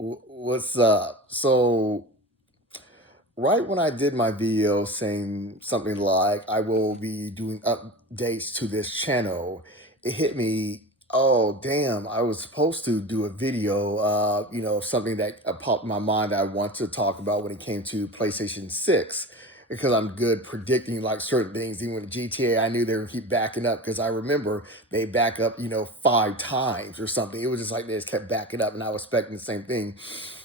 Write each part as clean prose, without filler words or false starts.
What's up? So, right when I did my video saying something like, I will be doing updates to this channel, it hit me, oh, damn, I was supposed to do a video, something that popped in my mind that I want to talk about when it came to PlayStation 6. Because I'm good predicting like certain things, even with GTA, I knew they would keep backing up because I remember they back up, 5 times or something. It was just like they just kept backing up, and I was expecting the same thing.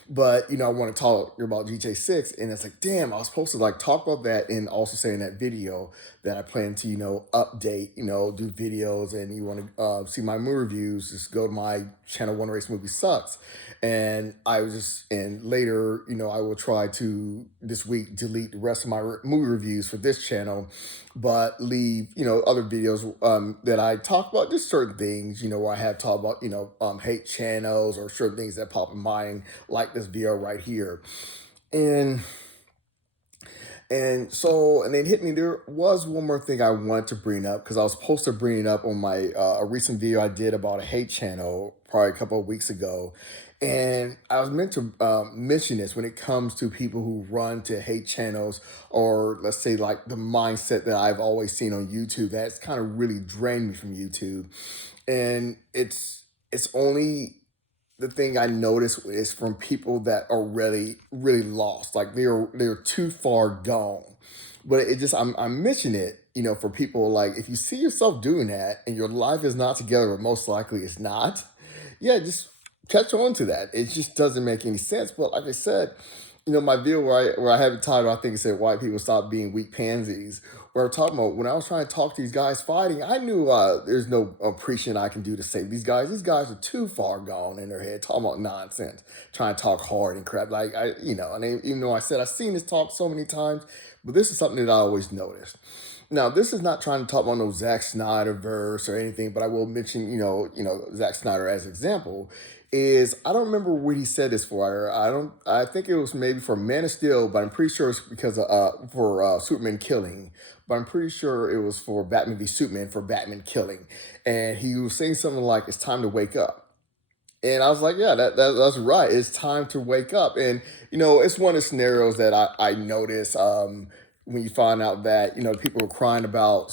But I want to talk about GTA 6, and it's like, damn, I was supposed to like talk about that and also say in that video that I plan to, update, do videos, and you want to see my movie reviews, just go to my channel, One Race Movie Sucks. And I was just, and later, I will try to this week delete the rest of my movie reviews for this channel, but leave, other videos that I talk about just certain things, where I have talked about, hate channels or certain things that pop in mind, like this video right here. And and then hit me. There was one more thing I wanted to bring up because I was supposed to bring it up on my a recent video I did about a hate channel probably a couple of weeks ago, and I was meant to mention this when it comes to people who run to hate channels, or let's say like the mindset that I've always seen on YouTube that's kind of really drained me from YouTube, and it's only the thing I notice is from people that are really, really lost. Like they're too far gone. But it just I'm mentioning it, for people like if you see yourself doing that and your life is not together, or most likely it's not, yeah, just catch on to that. It just doesn't make any sense. But like I said, my video where I have it titled, I think it said "White People Stop Being Weak Pansies." Where I'm talking about when I was trying to talk to these guys fighting, I knew there's no preaching I can do to save these guys. These guys are too far gone in their head, talking about nonsense, trying to talk hard and crap. Like and even though I said I've seen this talk so many times, but this is something that I always noticed. Now, this is not trying to talk about no Zack Snyder verse or anything, but I will mention, Zack Snyder as example. Is I don't remember what he said this for. I don't. I think it was maybe for Man of Steel, but I'm pretty sure it's because of, for Superman killing. But I'm pretty sure it was for Batman v Superman for Batman killing, and he was saying something like, "It's time to wake up." And I was like, yeah, that's right. It's time to wake up. And, it's one of the scenarios that I noticed when you find out that, people are crying about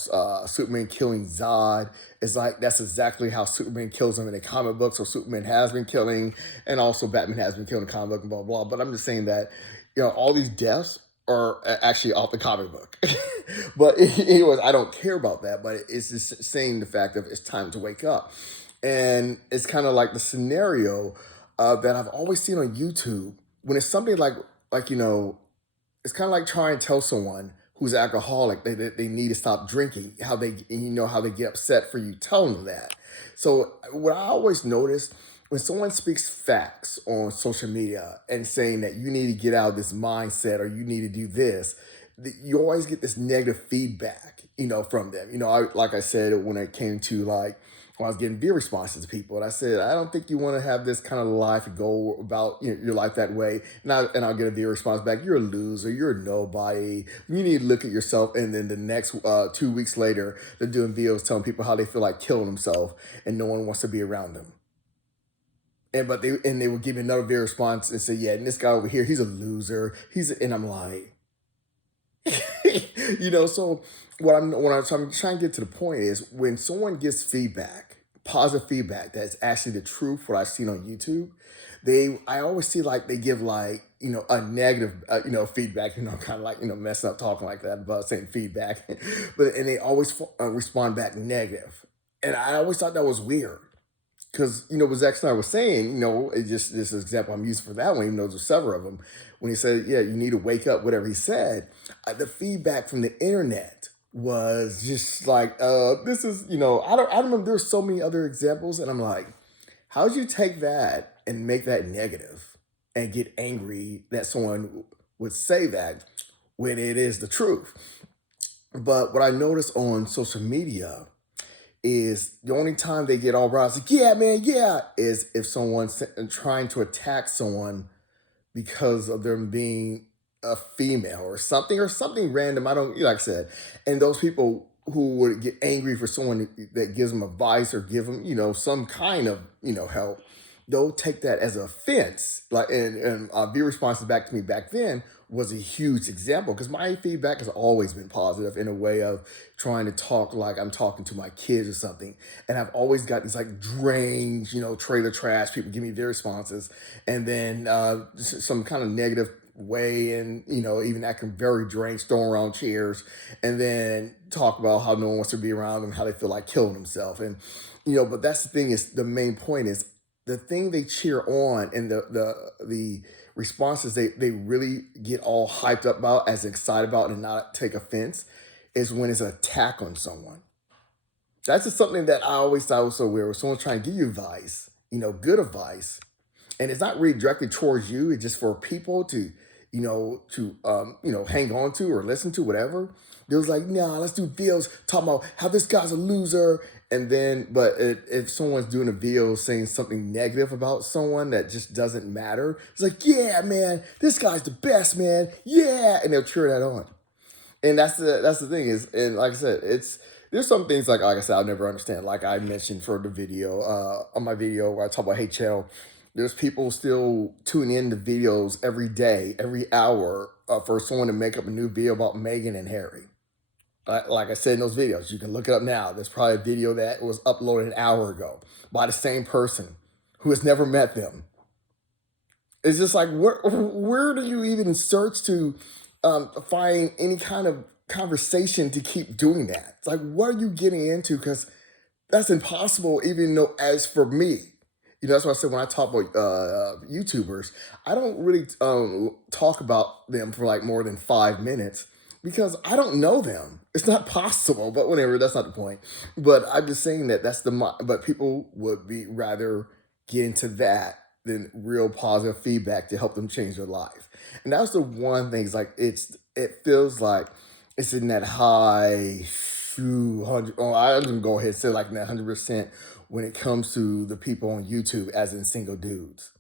Superman killing Zod. It's like, that's exactly how Superman kills him in the comic books, or Superman has been killing, and also Batman has been killing the comic book and blah, blah. But I'm just saying that, all these deaths are actually off the comic book. But anyways, I don't care about that. But it's just saying the fact of it's time to wake up. And it's kind of like the scenario that I've always seen on YouTube when it's something like it's kind of like trying to tell someone who's alcoholic they need to stop drinking. How they how they get upset for you telling them that. So what I always notice when someone speaks facts on social media and saying that you need to get out of this mindset or you need to do this, you always get this negative feedback, from them. Like I said when it came to like when I was getting view responses to people, and I said, I don't think you want to have this kind of life and go about your life that way. And I'll get a view response back. You're a loser. You're a nobody. You need to look at yourself. And then the next 2 weeks later, they're doing videos telling people how they feel like killing themselves, and no one wants to be around them. And they would give me another view response and say, yeah, and this guy over here, he's a loser. And I'm like, so I'm trying to get to the point is when someone gets feedback, positive feedback that's actually the truth, what I've seen on YouTube, I always see like they give like a negative feedback, kind of like messing up talking like that about saying feedback, but and they always respond back negative, and I always thought that was weird. Because what Zack Snyder was saying, it just this example I'm using for that one, even though there's several of them. When he said, "Yeah, you need to wake up," whatever he said, the feedback from the internet was just like, "This is," I don't remember. There's so many other examples, and I'm like, how'd you take that and make that negative and get angry that someone would say that when it is the truth? But what I noticed on social media is the only time they get all roused, like, yeah, man, yeah, is if someone's trying to attack someone because of them being a female or something random. I don't, like I said, and those people who would get angry for someone that gives them advice or give them, some kind of, help. they'll take that as a offense. Like, and viewer responses back to me back then was a huge example because my feedback has always been positive in a way of trying to talk like I'm talking to my kids or something. And I've always got these like drains, trailer trash. People give me their responses, and then some kind of negative way, and even acting very drained, throwing around chairs, and then talk about how no one wants to be around them, how they feel like killing themselves, and but that's the thing, is the main point is the thing they cheer on, and the responses they really get all hyped up about, as excited about, and not take offense, is when it's an attack on someone. That's just something that I always thought was so weird. When someone's trying to give you advice, good advice, and it's not really directed towards you. It's just for people to, hang on to or listen to, whatever. It was like, nah, let's do videos talking about how this guy's a loser, and then, but if someone's doing a video saying something negative about someone that just doesn't matter, it's like, yeah, man, this guy's the best, man, yeah, and they'll cheer that on. And that's the thing is, and like I said, there's some things like I said, I'll never understand. Like I mentioned for the video, on my video where I talk about hate channel, there's people still tuning in to videos every day, every hour, for someone to make up a new video about Meghan and Harry. Like I said in those videos, you can look it up now. There's probably a video that was uploaded an hour ago by the same person who has never met them. It's just like, where do you even search to find any kind of conversation to keep doing that? It's like, what are you getting into? Because that's impossible, even though, as for me, that's why I said when I talk about YouTubers, I don't really talk about them for like more than 5 minutes because I don't know them. It's not possible, but whatever, that's not the point. But I'm just saying that but people would be rather get into that than real positive feedback to help them change their life. And that's the one thing, is like, it feels like it's in that high 200. Oh, I'm gonna go ahead and say like in that 100% when it comes to the people on YouTube, as in single dudes.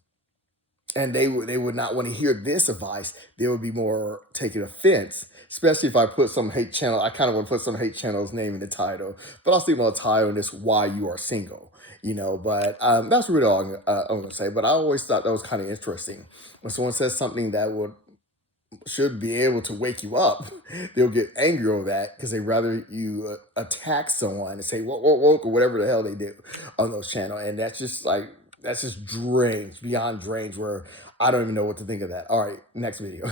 And they would not want to hear this advice. They would be more taking offense, especially if I put some hate channel. I kind of want to put some hate channel's name in the title, but I'll see about the title, and it's why you are single. But that's really all I'm gonna say. But I always thought that was kind of interesting when someone says something that should be able to wake you up. They'll get angry over that because they rather you attack someone and say woke, woke, woke, or whatever the hell they do on those channels. And that's just strange, beyond strange, where I don't even know what to think of that. All right, next video.